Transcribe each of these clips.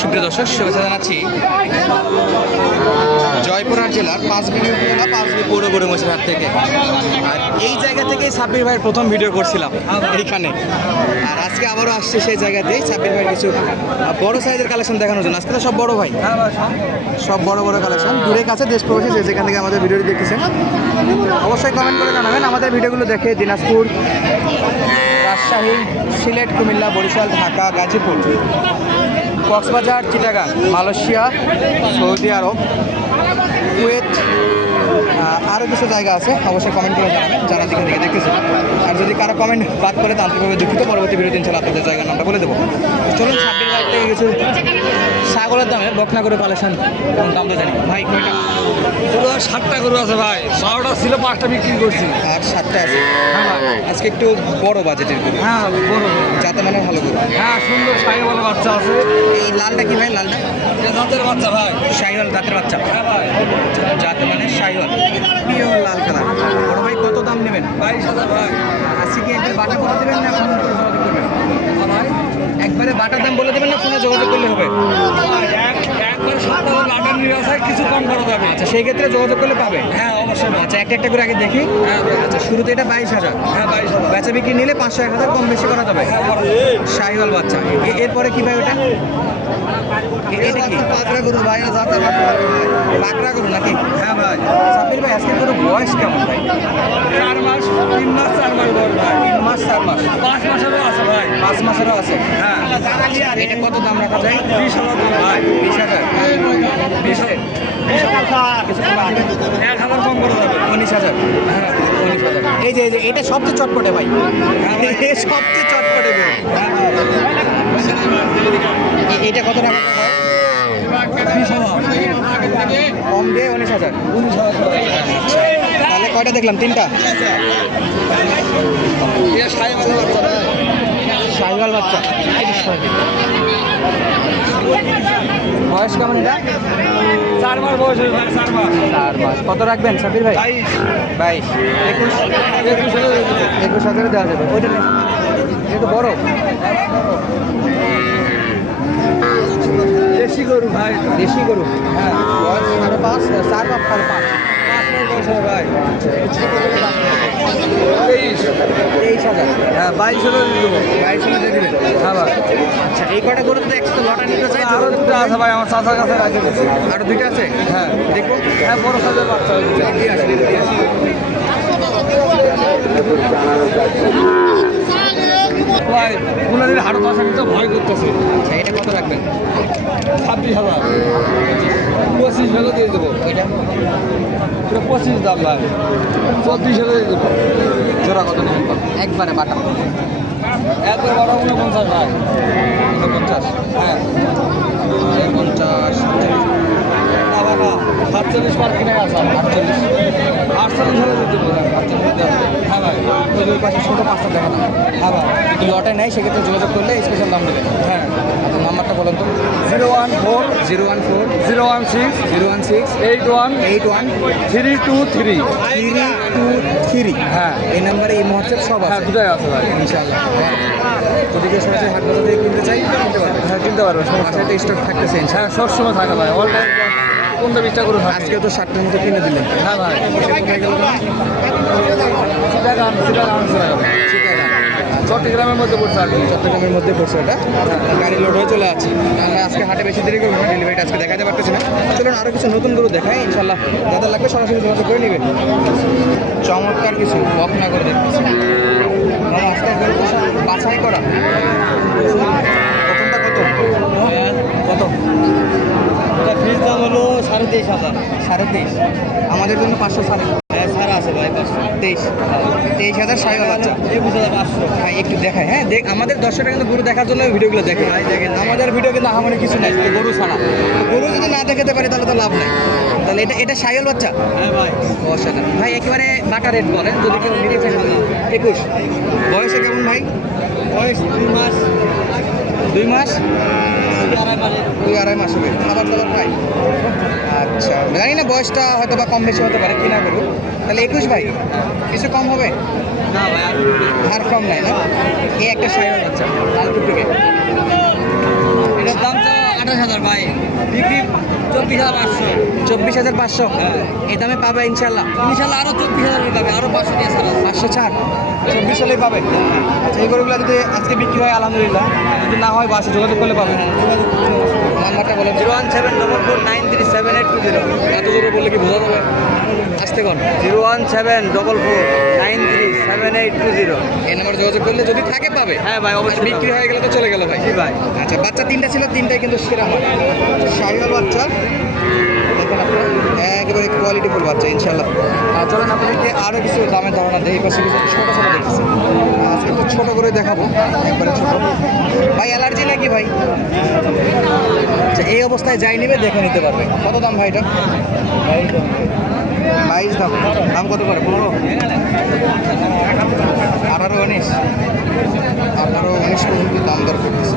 সুপ্রিয় দর্শক, শুভেচ্ছা জানাচ্ছি জয়পুরহাট জেলার পাঁচবিবি উপজেলা পাঁচবি পৌর গরুমসির হাট থেকে। আর এই জায়গা থেকেই সাব্বির ভাইয়ের প্রথম ভিডিও করছিলাম, এইখানে। আর আজকে আবারও আসছে সেই জায়গাতেই সাব্বির ভাইয়ের কিছু বড় সাইজের কালেকশন দেখানোর জন্য। আজকে তো সব বড় ভাই। সব বড় বড় কালেকশন। দূরে কাছে দেশ প্রবাসী যে যেখান থেকে আমাদের ভিডিওটি দেখতেছেন, অবশ্যই কমেন্ট করে জানাবেন। আমাদের ভিডিওগুলো দেখে Dinajpur, Rajshahi, Sylhet, Comilla, Barishal, Dhaka, Gazipur. Cox's Bazar, Chittagong, Malaysia, Saudi Arab, Kuwait আরও কিছু জায়গা আছে, অবশ্যই কমেন্ট করে জানাবেন, যারা যেখান থেকে দেখতেছেন। আর যদি কারও কমেন্ট বাদ করে তান্ত্রিকভাবে দুঃখিত, পরবর্তী বিরোধী ইনশাল্লাহ আপনাদের জায়গার নামটা বলে দেবো। চলুন ছাব্বিশ হাজার থেকে কিছু ছাগলের দামে বকনা করে কালেকশন দাম তো জানি। ভাই কয়টা? ষাটটা গরু আছে ভাই। বারোটা ছিল পাঁচটা বিক্রি করছি। আর সাতটা আছে। আজকে একটু বড় বাজেটের গরু। হ্যাঁ বড় যাতে মানে ভালো গরু। হ্যাঁ সুন্দর সাইওয়ালা বাচ্চা আছে। এই লালটা কি ভাই লালটা? দাঁতের বাচ্চা ভাই। শাহিওয়াল দাঁতের বাচ্চা। হ্যাঁ ভাই। যাতে মানে শাহিওয়াল পিওর লাল কালার। বড় ভাই কত দাম নেবেন? বাইশ হাজার ভাই। আজকে কি একবার বাটা বলে দেবেন না একবারে বাটার দাম বলে দেবেন না ফোনে যোগাযোগ করলে হবে ভাই, এক- একবার সপ্তাহে লাগান নিয়ে আছে কিছু কম করা যাবে। আচ্ছা সেই ক্ষেত্রে যোগাযোগ করলে পাবে? হ্যাঁ অবশ্যই। আচ্ছা একটা একটা করে আগে দেখি। হ্যাঁ আচ্ছা শুরুতে এটা বাইশ হাজার। হ্যাঁ বাইশ হাজার। বেচা বিক্রি নিলে পাঁচশো এক হাজার কম বেশি করা যাবে? হ্যাঁ শাহিওয়াল বাচ্চা। এরপরে কি ভাই ওটা? এটা কি? পাকড়া গরু ভাই যাতে বাগড়া নাকি? হ্যাঁ ভাই। ভাই আজকে বয়স কেমন ভাই? চার মাস তিন মাস চার মাস বড় ভাই। তিন মাস চার মাস। পাঁচ মাসেরও আছে ভাই। পাঁচ মাসেরও আছে? হ্যাঁ। এটা কত দাম রাখা যায়? বিশ হাজার ভাই। বিশ হাজার। বিশ? এক হাজার কম করা যাবে উনিশ হাজার হ্যাঁ উনিশ হাজার এই যে এটা সবচেয়ে চটপটে ভাই। সবচেয়ে চটপটে এটা কত টাকা? কম দিয়ে উনিশ হাজার। তাহলে কয়টা দেখলাম? তিনটা। শাহিওয়াল বাচ্চা। বয়স কেমন এটা? চার মাস বয়স হয়েছে চার মাস। চার মাস। কত রাখবেন সাবির ভাই? বাইশ। একুশ? একুশ হাজার দেওয়া যাবে। ওইটা তো বড়। দেশি গরু ভাই। দেশি গরু। হ্যাঁ। সাড়ে পাঁচ চার পাঁচ সাড়ে পাঁচ। পাঁচ মাস বয়স হবে ভাই। তেইশ হাজার হ্যাঁ বাইশ হাজার দিয়ে দেবো। বাইশ হাজার দিয়ে দিবেন? হ্যাঁ ভাই। আচ্ছা এই কটা গরু তো একসাথে লটা নিতে চাই আরও দুটো আছে ভাই আমার চাচার কাছে রাখে দিচ্ছি আরও দুইটা আছে? হ্যাঁ। দেখব হ্যাঁ বড় সাইজের বাচ্চা দিয়ে আসি, দিয়ে আসি। ভাই ওনাদের হাট দশা ভয় করতেছে। আচ্ছা এটা কত রাখবেন? ছাব্বিশ হাজার। পঁচিশ হাজার দিয়ে দেবো। পুরো পঁচিশ দাম ভাই। চব্বিশ হাজার জোড়া কত নেবেন? একবারে বাটা। একবারে বাটা উনপঞ্চাশ ভাই। উনপঞ্চাশ হ্যাঁ। পঞ্চাশ সাতচল্লিশ পার কিনে গেছে আটচল্লিশ হাজার দিয়ে দেবো আটচল্লিশ দেওয়া যাবে। হ্যাঁ ভাই ওই পাশে ছোটো পাঁচটা দেখা না হ্যাঁ ভাই যদি লটে নেয় সেক্ষেত্রে যোগাযোগ করলে স্পেশাল দাম দেবে। হ্যাঁ আপনার নাম্বারটা বলেন তো। Zero one four zero one four zero one six zero one six eight one eight one three two three. Three two three. হ্যাঁ। এই নাম্বারে এই মুহূর্তে সব হ্যাঁ আছে দুটাই আছে ভাই। ইনশাআল্লাহ। হ্যাঁ। যদি কেউ সরাসরি হাট বাজার থেকে কিনতে চাই কিনতে পারবে। হ্যাঁ কিনতে পারব সমস্যা স্টক থাকতেছে হ্যাঁ সবসময় থাকে ভাই অল টাইম কোনটা বিশটা করে থাকে আজকে তো ষাটটার মতো কিনে দিলেন। হ্যাঁ ভাই। হয়ে না? চট্টগ্রামের মধ্যে পড়ছে আর চট্টগ্রামের মধ্যে পড়ছে ওটা। গাড়ি লোড হয়ে চলে আছি। আমরা আজকে হাটে বেশি দেরি করব না ডেলিভারিটা আজকে দেখাতে পারতেছি না। চলুন আরও কিছু নতুন গরু দেখাই ইনশাল্লাহ যাদের লাগবে সরাসরি যোগাযোগ করে নেবেন। চমৎকার কিছু বকনা করে দেখতেছি। দাদা আজকে গরু বাছাই করা। প্রথমটা কত? কত? এটা ফিস দাম হলো সাড়ে তেইশ হাজার সাড়ে তেইশ। আমাদের জন্য পাঁচশো সাড়ে হ্যাঁ ছাড় আছে ভাই পাঁচশো। তেইশ। তেইশ হাজার সাইবার বাচ্চা একুশ হাজার পাঁচশো। হ্যাঁ একটু দেখায় হ্যাঁ দেখ আমাদের দর্শকরা কিন্তু গরু দেখার জন্য ভিডিওগুলো দেখে। আমাদের ভিডিও কিন্তু আহামরি কিছু নাই গরু ছাড়া। গরু যদি না দেখাতে পারি তাহলে তো লাভ নাই। তাহলে এটা এটা সাইল বাচ্চা? হ্যাঁ ভাই। অসাধারণ। ভাই একেবারে বাটা রেট বলেন যদি কেউ নিতে একুশ। বয়সে কেমন ভাই? বয়স দুই মাস। দুই মাস? দুই আড়াই মাস হবে। খাবার দাবার খাই আচ্ছা জানি না বয়সটা হয়তো বা কম বেশি হতে পারে কিনা করুক তাহলে একুশ ভাই কিছু কম হবে? না আর আর কম নাই না? এই একটা সাইল বাচ্চা লাল টুকটুকে এটার দাম তো আঠাশ হাজার ভাই বিক্রি চব্বিশ হাজার পাঁচশো। চব্বিশ হাজার পাঁচশো? হ্যাঁ। এই দামে পাবে ইনশাল্লাহ ইনশাল্লাহ আরও চব্বিশ হাজার পাবে আরও পাঁচশো ছাড়া পাঁচশো চার? চব্বিশ হলেই পাবে। আচ্ছা এই গরুগুলো যদি আজকে বিক্রি হয় আলহামদুলিল্লাহ। যদি না হয় বাসে যোগাযোগ করলে পাবে। নাম্বারটা বলে zero one seven double four nine three seven eight two zero. এত জোরে বললে কি বোঝা যাবে? আসতে কোন zero one seven double four nine three seven eight two zero. এই নাম্বার যোগাযোগ করলে যদি থাকে পাবে। হ্যাঁ ভাই অবশ্যই বিক্রি হয়ে গেলে তো চলে গেল ভাই। জি ভাই। আচ্ছা বাচ্চা তিনটা ছিল তিনটাই কিন্তু সেরা হয়। শাহিওয়াল বাচ্চা দেখেন আপনারা একেবারে কোয়ালিটিফুল বাচ্চা ইনশাল্লাহ চলেন আপনাদেরকে আরও কিছু দামের ধারণা দেয় পাশে কিছু ছোটো ছোটো দেখতেছি। আজকে তো ছোটো করে দেখাবো, একবারে ছোটো। ভাই, অ্যালার্জি নাকি ভাই? আচ্ছা এই অবস্থায় যাই নিবে, দেখে নিতে পারবে। কত দাম ভাই এটা? বাইশ দাম। দাম কত করে? পনেরো? আঠারো, উনিশ? আঠারো, উনিশ পর্যন্ত দাম দর করতেছে।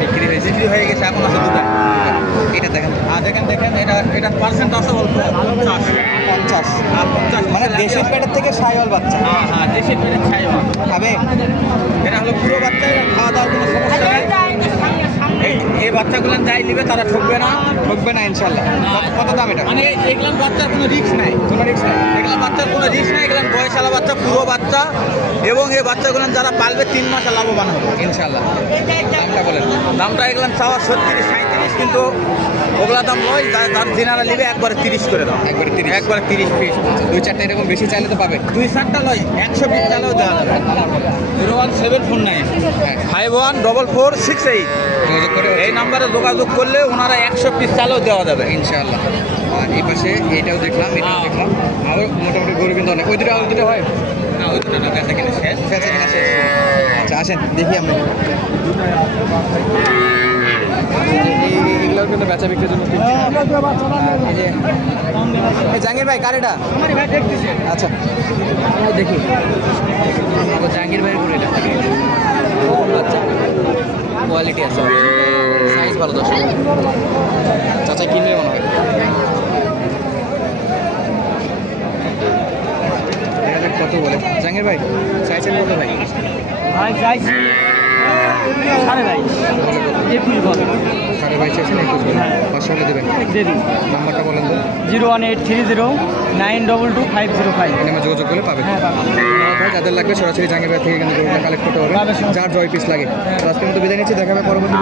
বিক্রি হয়েছে। বিক্রি হয়ে গেছে এখন আছে দুটা। এটা দেখেন। আর দেখেন দেখেন এটা এটা পার্সেন্ট আছে অল্প পঞ্চাশ। পঞ্চাশ। আর পঞ্চাশ মানে দেশের পেটের থেকে সাইওয়াল বাচ্চা। হ্যাঁ হ্যাঁ দেশের পেটের সাইওয়াল খাবে? এটা হলো পুরো বাচ্চা খাওয়া দাওয়ার কোনো সমস্যা নেই। এই এই বাচ্চাগুলো যাই নিবে তারা ঠকবে না। ঠকবে না ইনশাল্লাহ। কত- কত দাম এটা? মানে এগুলাম বাচ্চার কোনো রিক্স নাই। কোনো রিক্স নাই। এগুলো বাচ্চার কোনো রিক্স নাই এগুলান বয়সালা বাচ্চা পুরো বাচ্চা। এবং এই বাচ্চাগুলো যারা পালবে তিন মাসে লাভবান হবে ইনশাল্লাহ। দামটা বলেন। দামটা এগুলো চাওয়া সাঁত্রিশ কিন্তু ওগুলা দাম নয় যার জেনারা নিবে একবারে তিরিশ করে দাও। একবারে তিরিশ। একবারে তিরিশ পিস দুই চারটা এরকম বেশি চাইলে তো পাবে। দুই চারটা নয় একশো পিস চালেও দেওয়া যাবে। Zero one seven four nine. Five one double four six eight. যোগাযোগ করে এই নাম্বারে যোগাযোগ করলে ওনারা একশো পিস চালও দেওয়া যাবে। ইনশাল্লাহ আর এই পাশে এইটাও দেখলাম এটাও হ্যাঁ। দেখলাম। আরও মোটামুটি গরু কিন্তু অনেক। ওই দুটো আর দুটো হয়? না ওই দুটো না বেচা কিনে শেষ। বেচা কিনা শেষ। আচ্ছা আসেন দেখি আমরা। কিন্তু বেচা বিক্রির জন্য জাহাঙ্গীর ভাই কার এটা? আচ্ছা। দেখি। জাহাঙ্গীর ভাইয়ের করে এটা। আচ্ছা। কোয়ালিটি আছে। সাইজ ভালো দশ চাচা কিনবে মনে হয়? কত বলে। জাহাঙ্গীর ভাই চাইছেন কত ভাই? ভাই চাইছি। সাড়ে একুশ বল। সাড়ে বাইশ একুশ হ্যাঁ। পাঁচশো দেবেন? দেরি নাম্বারটা বলেন তো। Zero one eight three zero nine double two five zero five. এই যোগাযোগ করলে পাবেন। হ্যাঁ পাবেন। যাদের লাগবে সরাসরি জাহাঙ্গীর ভাই থেকে কিন্তু কালেক্ট করতে পারবে পাবে, যার জয় পিস লাগে। আজকে মতো বিদায় নিচ্ছি দেখাবে পরবর্তী